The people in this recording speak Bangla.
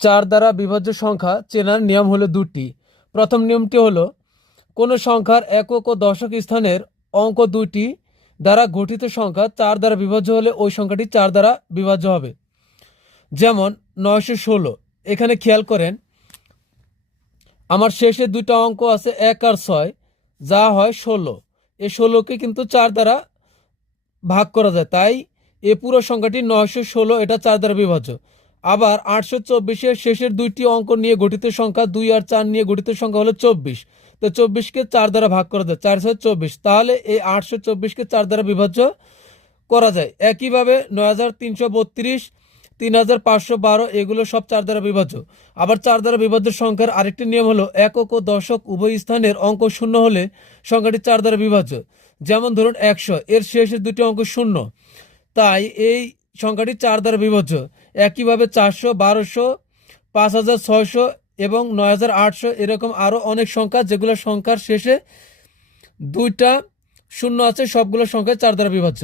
চার দ্বারা বিভাজ্য সংখ্যা চেনার নিয়ম হলো দুটি। প্রথম নিয়মটি হলো কোনো সংখ্যার একক ও দশক স্থানের অঙ্ক দুইটি দ্বারা গঠিত সংখ্যা চার দ্বারা বিভাজ্য হলে ওই সংখ্যাটি চার দ্বারা বিভাজ্য হবে। যেমন 916। এখানে খেয়াল করেন আমার শেষে দুইটা অঙ্ক আছে 1 আর 6, যা হয় 16। এই 16কে কিন্তু চার দ্বারা ভাগ করা যায়, তাই এ পুরো সংখ্যাটি 916, এটা চার দ্বারা বিভাজ্য। আবার 824-এর শেষের দুইটি অঙ্ক নিয়ে গঠিত সংখ্যা 2 আর 4 নিয়ে গঠিত সংখ্যা হলো 24। তো 24কে চার দ্বারা ভাগ করা যায়, 4 × 24, তাহলে এই 824কে চার দ্বারা বিভাজ্য করা যায়। একইভাবে 9332, 3512 এগুলো সব চার দ্বারা বিভাজ্য। আবার চার দ্বারা বিভাজ্য সংখ্যার আরেকটি নিয়ম হলো একক ও দশক উভয় স্থানের অঙ্ক শূন্য হলে সংখ্যাটি চার দ্বারা বিভাজ্য। যেমন ধরুন 100, এর শেষের দুটি অঙ্ক শূন্য, তাই এই সংখ্যাটি চার দ্বারা বিভাজ্য। একইভাবে 400, 1200, 5600 এবং 9800 এরকম আরও অনেক সংখ্যা যেগুলো সংখ্যার শেষে দুইটা শূন্য আছে, সবগুলো সংখ্যা চার দ্বারা বিভাজ্য।